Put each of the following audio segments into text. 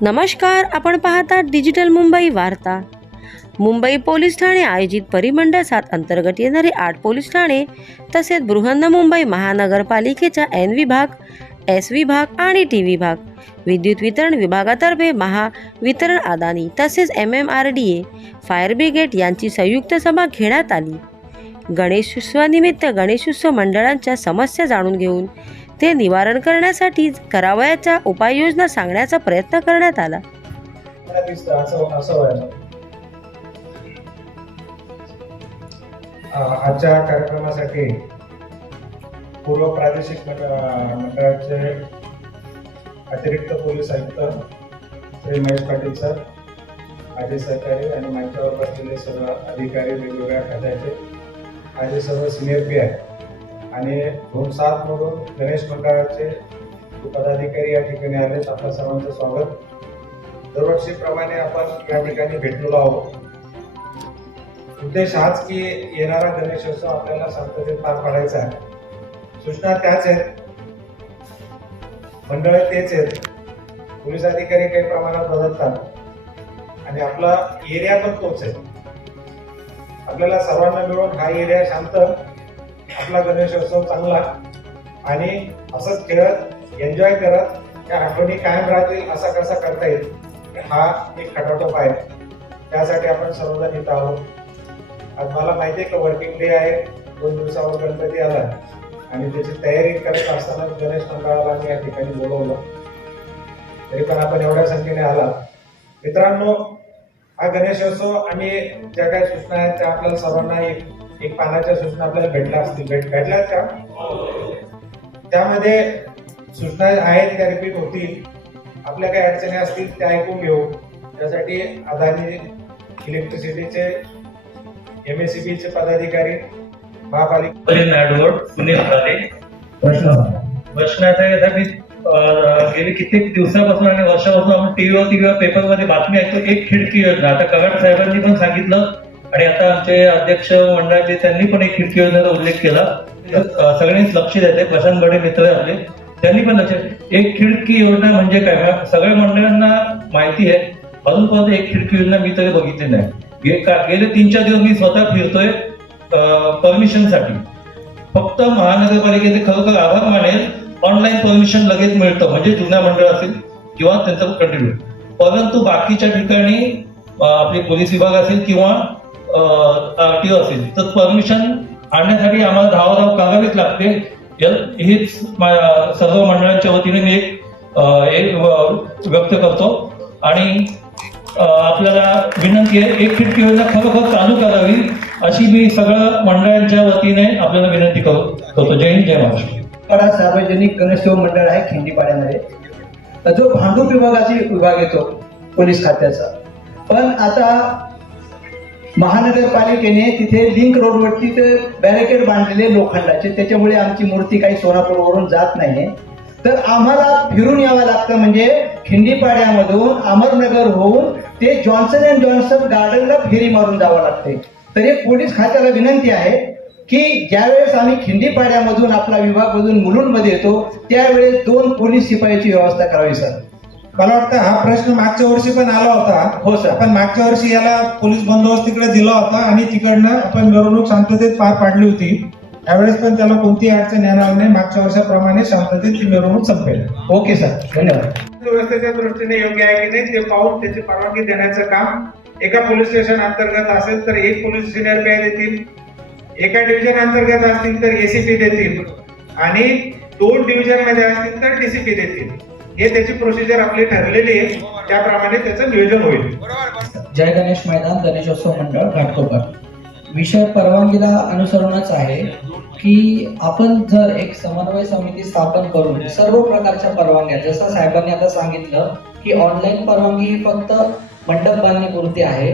नमस्कार आपण पाहतात डिजिटल मुंबई वार्ता. मुंबई पोलीस ठाणे आयोजित परिमंडळ सात अंतर्गत येणारे आठ पोलीस ठाणे तसेच बृहन्मुंबई महानगरपालिकेच्या एन विभाग एस विभाग आणि टी विभाग विद्युत वितरण विभागातर्फे महावितरण अदानी तसेच M M R D A fire brigade यांची संयुक्त सभा घेण्यात आली. गणेशोत्सवानिमित्त गणेशोत्सव मंडळांच्या समस्या जाणून घेऊन ते निवारण करण्यासाठी करावयाच्या उपाययोजना सांगण्याचा प्रयत्न करण्यात आला. आजच्या कार्यक्रमासाठी पूर्व प्रादेशिक मंडळाचे अतिरिक्त पोलीस आयुक्त श्री महेश पाटील सर माझे सहकारी आणि माझ्यावर बसलेले सर्व अधिकारी वेगवेगळ्या खात्याचे माझे सर्व सिनियर पी आहे आणि दोन सात म्हणून गणेश मंडळाचे पदाधिकारी या ठिकाणी आले आपल्या सर्वांचं स्वागत. दरवर्षीप्रमाणे आपण या ठिकाणी भेटलेलो आहोत. उद्देश हाच की येणारा गणेशोत्सव आपल्याला शांततेत पार पाडायचा आहे. सूचना त्याच आहेत. मंडळ तेच आहेत. पोलीस अधिकारी काही प्रमाणात बदलतात. आणि आपला एरिया पण तोच आहे. आपल्याला सर्वांना मिळून हा एरिया शांत आपला गणेशोत्सव चांगला. आणि असंच खेळत एन्जॉय करत त्या आठवणी कायम राहतील असा कसा करता येईल हा एक खटाटोप आहे. त्यासाठी आपण सर्वजण येत आहोत. आज मला माहिती आहे की वर्किंग डे आहे दोन दिवसावर गणपती आला आणि त्याची तयारी करत असताना गणेश मंडळाला मी या ठिकाणी बोलवलं. तरी पण आपण एवढ्या संख्येने आला मित्रांनो हा गणेशोत्सव आणि ज्या काही सूचना आहेत त्या आपल्याला सर्वांना एक एक पानाच्या सूचना आपल्याला भेटल्या असतील. भेट भेटल्या का त्यामध्ये सूचना आहेत त्या रिपीट होतील. आपल्या काही अडचणी असतील त्या ऐकून घेऊ. त्यासाठी अदानी इलेक्ट्रिसिटीचे एम एस सी बीचे पदाधिकारी महापालिका पहिले सुनील काले प्रश्न प्रश्नाचा आहे आता मी अं, गेली कित्येक दिवसापासून आणि वर्षापासून आपण टीव्हीवर किंवा पेपरमध्ये बातमी ऐकतो. एक खिडकी योजना. आता कराड साहेबांनी पण सांगितलं आणि आता आमचे अध्यक्ष मंडळाचे त्यांनी पण एक खिडकी योजनेचा उल्लेख केला. सगळ्यांनीच लक्ष देते प्रशांत गडे मित्र आहे आपले. त्यांनी पण लक्ष एक खिडकी योजना म्हणजे काय? म्हणजे सगळ्या मंडळांना माहिती आहे. अजूनपर्यंत एक खिडकी योजना मी तरी बघितली नाही. गेले तीन चार दिवस मी स्वतः फिरतोय परमिशनसाठी. फक्त महानगरपालिकेचे खरोखर आभार मानेल ऑनलाईन परमिशन लगेच मिळतं. म्हणजे जुन्या मंडळ असेल किंवा त्यांचं कंटिन्यू. परंतु बाकीच्या ठिकाणी आपले पोलीस विभाग असेल किंवा आरटीओ असेल. तर परमिशन आणण्यासाठी आम्हाला धावाधाव करावीच लागते. हेच सर्व मंडळांच्या वतीने मी एक व्यक्त करतो. आणि आपल्याला विनंती आहे एक खिडकी योजना खरोखर चालू करावी अशी मी सगळं मंडळांच्या वतीने आपल्याला विनंती करू- करतो. जय हिंद जय महाराष्ट्र. सार्वजनिक गणेशोत्सव मंडळ आहे खिंडीपाड्यामध्ये. जो भांडूप विभागाचा विभाग येतो पोलीस खात्याचा. पण आता महानगरपालिकेने तिथे लिंक रोडवरती ते बॅरिकेड बांधलेले लोखंडाचे. त्याच्यामुळे आमची मूर्ती काही सोलापूरवरून जात नाही तर आम्हाला फिरून यावं लागतं म्हणजे खिंडीपाड्यामधून अमरनगर होऊन ते जॉन्सन अँड जॉन्सन गार्डनला फेरी मारून जावं लागते. तर एक पोलीस खात्याला विनंती आहे की ज्यावेळेस आम्ही खिंडीपाड्यामधून आपला विभागमधून मुलुंडमध्ये येतो त्यावेळेस दोन पोलीस शिपायाची व्यवस्था करावी सर. मला वाटतं हा प्रश्न मागच्या वर्षी पण आला होता. हो सर आपण मागच्या वर्षी याला पोलीस बंदोबस्त तिकडे दिला होता आणि तिकडनं आपण मिरवणूक शांततेत पार पाडली होती. यावेळेस पण त्याला कोणतीही अडचण येणार नाही. मागच्या वर्षाप्रमाणे शांततेत ती मिरवणूक संपेल. ओके सर धन्यवाद. व्यवस्थेच्या दृष्टीने योग्य आहे की नाही ते पाहून त्याची परवानगी देण्याचं काम एका पोलीस स्टेशन अंतर्गत असेल तर एक पोलीस सिनियर पी देतील एका डिव्हिजन अंतर्गत असतील तर एसीपी देतील आणि दोन डिव्हिजनमध्ये असतील तर डीसीपी देतील. हे त्याची प्रोसिजर आपली ठरलेली आहे. त्याप्रमाणे त्याचं नियोजन होईल. जय गणेश मैदान गणेशोत्सव मंडळ घाटकोपर. विषय परवानगीला अनुसरूनच आहे की आपण जर एक समन्वय समिती स्थापन करून सर्व प्रकारच्या परवानग्या जसं साहेबांनी आता सांगितलं की ऑनलाईन परवानगी ही फक्त मंडप बांधणीपुरती आहे.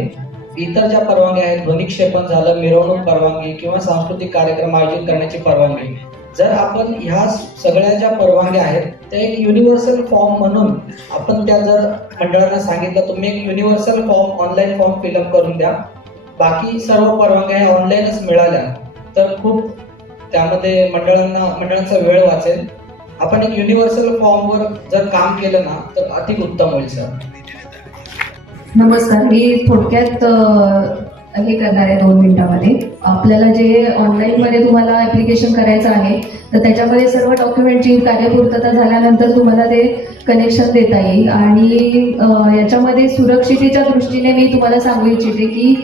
इतर ज्या परवानग्या आहेत ध्वनिक्षेपण झालं मिरवणूक परवानगी किंवा सांस्कृतिक कार्यक्रम आयोजित करण्याची परवानगी. जर आपण ह्या सगळ्या ज्या परवानग्या आहेत त्या एक युनिव्हर्सल फॉर्म म्हणून आपण त्या जर मंडळांना सांगितलं तुम्ही एक universal form online form fill up करून द्या. बाकी सर्व परवानग्या ह्या ऑनलाईनच मिळाल्या तर खूप त्यामध्ये मंडळांना मंडळांचा वेळ वाचेल. आपण एक युनिव्हर्सल फॉर्मवर जर काम केलं ना तर अधिक उत्तम होईल सर. नमस्कार मी थोडक्यात हे करणार आहे दोन मिनिटामध्ये. आपल्याला जे ऑनलाईनमध्ये तुम्हाला ऍप्लिकेशन करायचं आहे तर त्याच्यामध्ये सर्व डॉक्युमेंटची कार्यपूर्तता झाल्यानंतर तुम्हाला ते कनेक्शन देता येईल. आणि याच्यामध्ये सुरक्षितेच्या दृष्टीने मी तुम्हाला सांगू इच्छिते की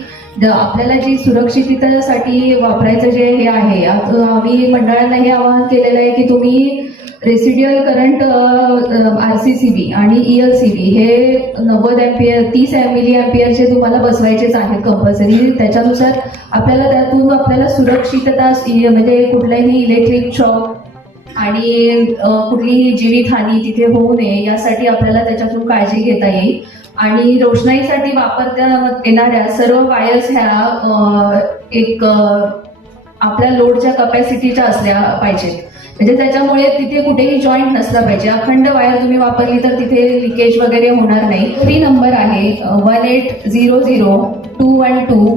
आपल्याला जी सुरक्षिततेसाठी वापरायचं जे हे आहे आम्ही मंडळांना हे आवाहन केलेलं आहे की तुम्ही residual current R C C B आणि ई एल सी बी हे नव्वद एम्पियर तीस मिली एम्पियरचे तुम्हाला बसवायचेच आहेत कंपल्सरी त्याच्यानुसार आपल्याला त्यातून आपल्याला सुरक्षितता म्हणजे कुठलाही इलेक्ट्रिक शॉक आणि कुठलीही जीवितहानी तिथे होऊ नये यासाठी आपल्याला त्याच्यातून काळजी घेता येईल. आणि रोषणाईसाठी वापरता येणाऱ्या सर्व वायर्स ह्या एक आपल्या लोडच्या कपॅसिटीच्या असल्या पाहिजेत. म्हणजे त्याच्यामुळे तिथे कुठेही जॉईंट नसला पाहिजे. अखंड वायर तुम्ही वापरली तर तिथे लिकेज वगैरे होणार नाही. फ्री नंबर आहे one eight zero zero two one two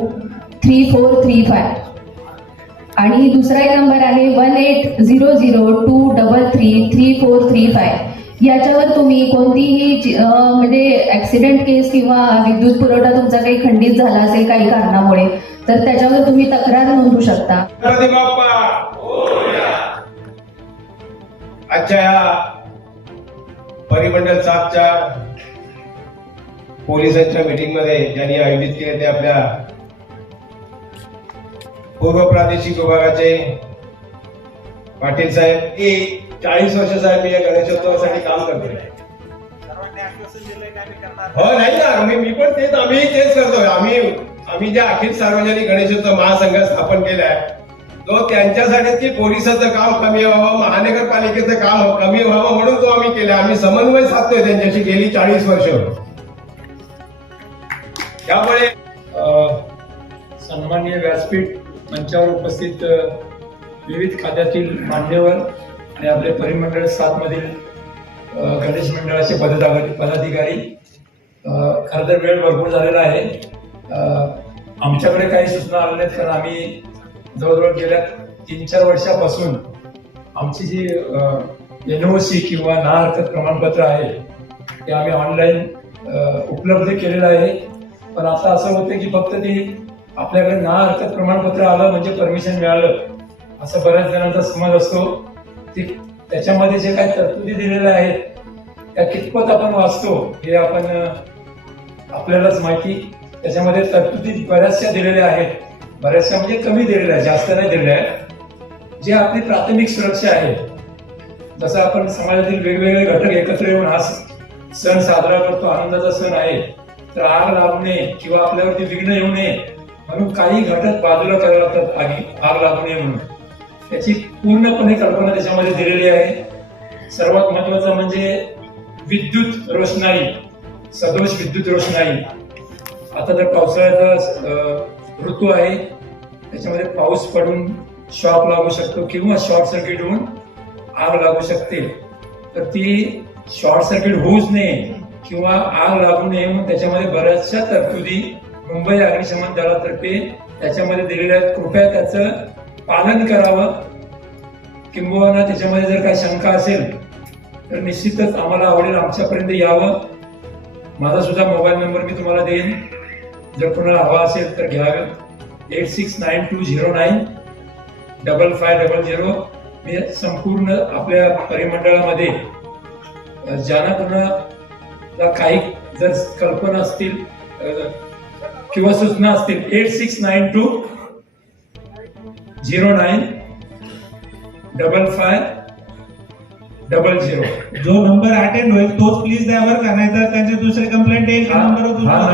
three four three five आणि दुसरा एक नंबर आहे one eight zero zero two double three three four three five याच्यावर तुम्ही कोणतीही म्हणजे ऍक्सिडेंट केस किंवा विद्युत पुरवठा तुमचा काही खंडित झाला असेल काही कारणामुळे तर त्याच्यावर तुम्ही तक्रार नोंदवू शकता. बाप्पा! आजच्या या परिमंडळ सातच्या पोलिसांच्या मीटिंगमध्ये ज्यांनी आयोजित केले ते आपल्या पूर्व प्रादेशिक विभागाचे पाटील साहेब. हे चाळीस वर्ष साहेब मी या गणेशोत्सवासाठी काम करते. हो नाही ना. मी मी पण तेच आम्ही तेच करतोय. आम्ही आम्ही ज्या अखिल सार्वजनिक गणेशोत्सव महासंघ स्थापन केलाय तो त्यांच्यासाठी की पोलिसाचं काम कमी व्हावं महानगरपालिकेचं काम कमी व्हावं म्हणून तो आम्ही केला. आम्ही समन्वय साधतोय त्यांच्याशी गेली चाळीस वर्ष. त्यामुळे सन्मान्य व्यासपीठ मंचावर उपस्थित विविध खात्यातील मान्यवर आणि आपले परिमंडळ सात मधील गणेश मंडळाचे पदाधिकारी पदाधिकारी खरं तर वेळ भरपूर झालेला आहे. आमच्याकडे काही सूचना आल्या नाहीत कारण आम्ही जवळजवळ गेल्या तीन चार वर्षापासून आमची जी एनओसी किंवा ना हरकत प्रमाणपत्र आहे ते आम्ही ऑनलाईन उपलब्ध केलेलं आहे. पण आता असं होतं की फक्त ते आपल्याकडे ना हरकत प्रमाणपत्र आलं म्हणजे परमिशन मिळालं असं बऱ्याच जणांचा समज असतो. ते त्याच्यामध्ये जे काही तरतुदी दिलेल्या आहेत त्या कितपत आपण वाचतो हे आपण आपल्यालाच माहिती. त्याच्यामध्ये तरतुदी बऱ्याचशा दिलेल्या आहेत. बऱ्याचशा म्हणजे कमी दिलेल्या आहेत जास्त नाही दिलेल्या आहेत जे आपली प्राथमिक सुरक्षा आहे जसं आपण समाजातील वेगवेगळे घटक एकत्र येऊन हा सण साजरा करतो आनंदाचा सण आहे तर आग लाभणे किंवा आपल्यावरती विघ्न येऊ नये म्हणून काही घटक बाजूला करायला लागतात आगी आग लागू नये म्हणून. त्याची पूर्णपणे कल्पना त्याच्यामध्ये दिलेली आहे. सर्वात महत्वाचं म्हणजे विद्युत रोषणाई सदोष विद्युत रोषणाई. आता जर पावसाळ्याचा अं, ऋतू आहे. त्याच्यामध्ये पाऊस पडून शॉक लागू शकतो किंवा शॉर्ट सर्किट होऊन आग लागू शकते. तर ती शॉर्ट सर्किट होऊच नये किंवा आग लागू नये म्हणून त्याच्यामध्ये बऱ्याचशा तरतुदी मुंबई अग्निशमन दलातर्फे त्याच्यामध्ये दिलेल्या आहेत. कृपया त्याचं पालन करावं. किंबहुना त्याच्यामध्ये जर काही शंका असेल तर निश्चितच आम्हाला आवडेल आमच्यापर्यंत यावं. माझा सुद्धा मोबाईल नंबर मी तुम्हाला देईन. जर कोणाला हवा असेल तर घ्यावे eight six nine two zero nine double five double zero मी संपूर्ण आपल्या परिमंडळामध्ये ज्यांना कोणाला काही जर कल्पना असतील किंवा सूचना असतील eight six nine two zero nine double five double zero जो नंबर अटेंड होईल तोच प्लीज द्या बरं का? नाहीतर त्यांचे दुसरे कंप्लेंट येईल हा नंबर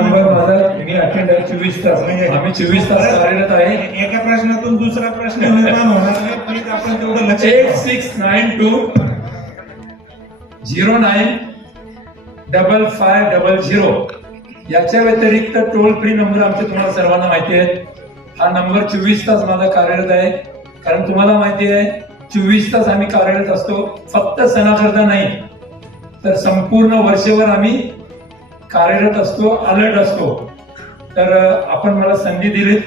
नंबर माझा मी अटेंड आहे चोवीस तास. आम्ही चोवीस तास कार्यरत आहे. एका प्रश्नातून दुसरा प्रश्न निर्माण होणार नाही प्लीज आपण तेवढं लक्ष eight. Six nine two zero nine double five double zero. याच्या व्यतिरिक्त टोल फ्री नंबर आमचे तुम्हाला सर्वांना माहिती आहे. हा नंबर चोवीस तास माझा कार्यरत आहे. कारण तुम्हाला माहिती आहे चोवीस तास आम्ही कार्यरत असतो. फक्त सणाकरता नाही तर संपूर्ण वर्षभर आम्ही कार्यरत असतो अलर्ट असतो. तर आपण मला संधी दिली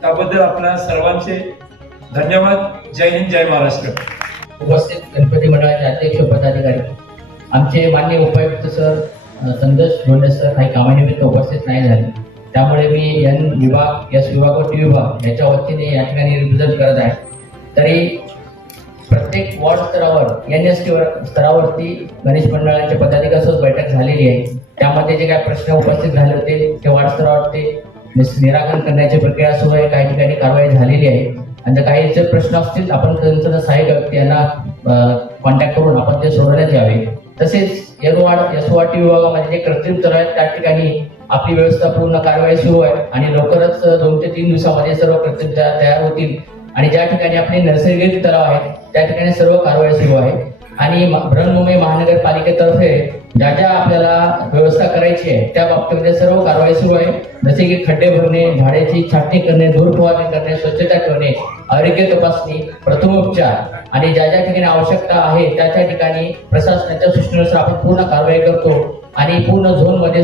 त्याबद्दल आपल्या सर्वांचे धन्यवाद. जय हिंद जय महाराष्ट्र. उपस्थित गणपती मंडळाचे अध्यक्ष पदाधिकारी. आमचे मान्य उपायुक्त सर संदेश संतोष धोंडे सर काही कामानिमित्त उपस्थित नाही झाले. त्यामुळे मी एन विभाग एस विभाग व टी विभाग याच्या वतीने या ठिकाणी रिप्रेझेंट करत आहे. तरी प्रत्येक वॉर्ड स्तरावर एन एस स्तरावरती गणेश मंडळाच्या पदाधिकाऱ्यांसोबत बैठक झालेली आहे. त्यामध्ये जे काही प्रश्न उपस्थित झाले होते ते वॉर्ड स्तरावरती निराकरण करण्याची प्रक्रिया सुरू आहे. काही ठिकाणी कारवाई झालेली आहे. आणि जर काही जे प्रश्न असतील आपण त्यांचं सहाय्यक व्यक्ती यांना कॉन्टॅक्ट करून आपण ते सोडवण्यात यावे. तसेच एरोवाड एसओआरटी विभागामध्ये जे कृत्रिम तलाव आहेत त्या ठिकाणी आपली व्यवस्था पूर्ण कारवाई सुरू आहे. आणि लवकरच दोन ते तीन दिवसामध्ये सर्व कृत्रिम तयार होतील. आणि ज्या ठिकाणी आपले नैसर्गिक तलाव आहेत त्या ठिकाणी सर्व कारवाई सुरू आहे. आणि म- बृहन्मुंबई महानगरपालिकेतर्फे ज्या ज्या आपल्याला व्यवस्था करायची आहे त्या बाबतीमध्ये सर्व कारवाई सुरू आहे. जसे की खड्डे भरणे झाडाची छाटणी करणे धूर फवारणी करणे स्वच्छता ठेवणे आरोग्य तपासणी प्रथमोपचार आणि ज्या ज्या ठिकाणी आवश्यकता आहे त्या त्या ठिकाणी प्रशासनाच्या सूचनेनुसार आपण पूर्ण कारवाई करतो. आणि पूर्ण झोनमध्ये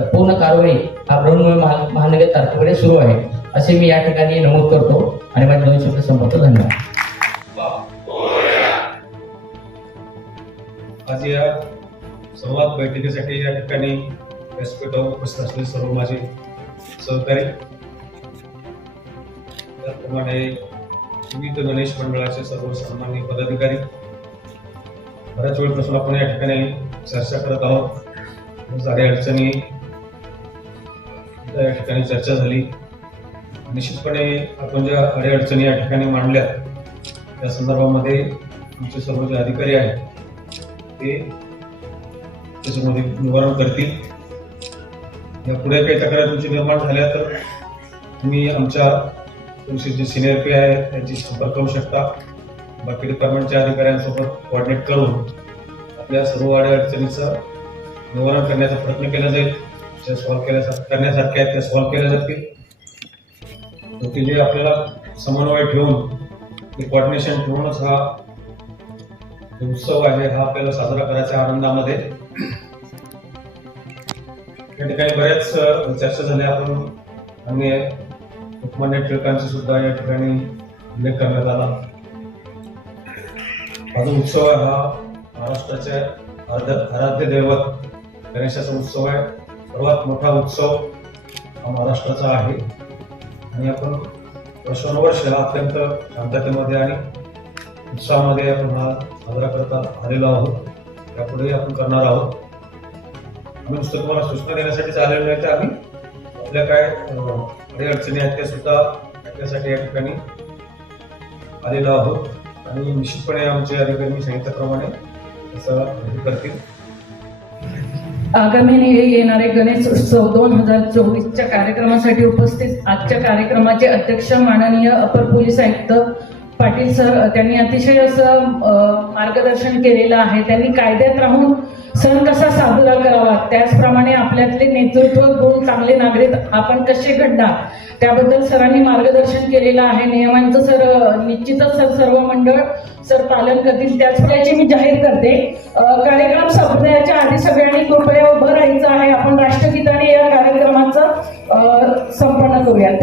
पूर्ण कारवाई हा बृहन्मुंबई महानगर तारखेमध्ये सुरू आहे. असे मी या ठिकाणी नमूद करतो आणि माझे दोन शब्द संपवतो. धन्यवाद. आज या संवाद बैठकीसाठी या ठिकाणी व्यासपीठावर उपस्थित असलेले सर्व माझे सहकारी त्याचप्रमाणे विविध गणेश मंडळाचे सर्व सन्मान्य पदाधिकारी बऱ्याच वेळपासून आपण या ठिकाणी चर्चा करत आहोत. साऱ्या अडचणी या ठिकाणी चर्चा झाली. निश्चितपणे आपण ज्या अडीअडचणी या ठिकाणी मांडल्या त्या संदर्भामध्ये आमचे सर्व जे अधिकारी आहेत ते त्याच्यामध्ये निवारण करतील. या पुढे काही तक्रार तुमची निर्माण झाल्या तर तुम्ही आमच्या तुमचे जे सिनियर पी आहे त्यांची संपर्क करू शकता. बाकी डिपार्टमेंटच्या अधिकाऱ्यांसोबत कोऑर्डिनेट करून आपल्या सर्व अडीअडचणीचं निवारण करण्याचा प्रयत्न केला जाईल. ज्या सॉल्व्ह केल्या करण्यासारख्या आहेत त्या सॉल्व्ह केल्या जातील. तर ते जे आपल्याला समन्वय ठेवून कॉर्डिनेशन ठेवूनच हा उत्सव आहे हा आपल्याला साजरा करायचा आनंदामध्ये. या ठिकाणी बऱ्याच चर्चा झाल्या आपण आणि लोकमान्य टिळकांचा सुद्धा या ठिकाणी उल्लेख करण्यात आला. हा जो उत्सव आहे हा. महाराष्ट्राचे आराध्य दैवत गणेशाचा उत्सव आहे. सर्वात मोठा उत्सव हा महाराष्ट्राचा आहे. आणि आपण वर्षानुवर्ष अत्यंत शांततेमध्ये आणि उत्साहामध्ये आपण हा साजरा करता आलेलो आहोत. यापुढेही आपण करणार आहोत. आम्ही नुसतं तुम्हाला सूचना देण्यासाठीच आलेलो नाही तर आम्ही आपल्या काय अं, अडीअडचणी आहेत त्या सुद्धा ऐकण्यासाठी या ठिकाणी आलेलो आहोत. आणि निश्चितपणे आमचे अधिकारी मी सांगितल्याप्रमाणे तसं करतील. आगामी येणारे गणेश उत्सव दोन हजार चोवीसच्या कार्यक्रमासाठी उपस्थित. आजच्या कार्यक्रमाचे अध्यक्ष माननीय अपर पोलीस आयुक्त पाटील सर त्यांनी अतिशय असं मार्गदर्शन केलेलं आहे. त्यांनी कायद्यात राहून सण कसा साजरा करावा त्याचप्रमाणे आपल्यातले नेतृत्व गुण चांगले नागरिक आपण कसे घडणार त्याबद्दल सरांनी मार्गदर्शन केलेलं आहे. नियमांचं सर निश्चितच सर सर्व मंडळ सर पालन करतील. त्याचप्रमाणे मी जाहीर करते. कार्यक्रम संपण्याच्या आधी सगळ्यांनी कृपया उभं राहायचं आहे. आपण राष्ट्रगीताने या कार्यक्रमाचं संपन्न करूया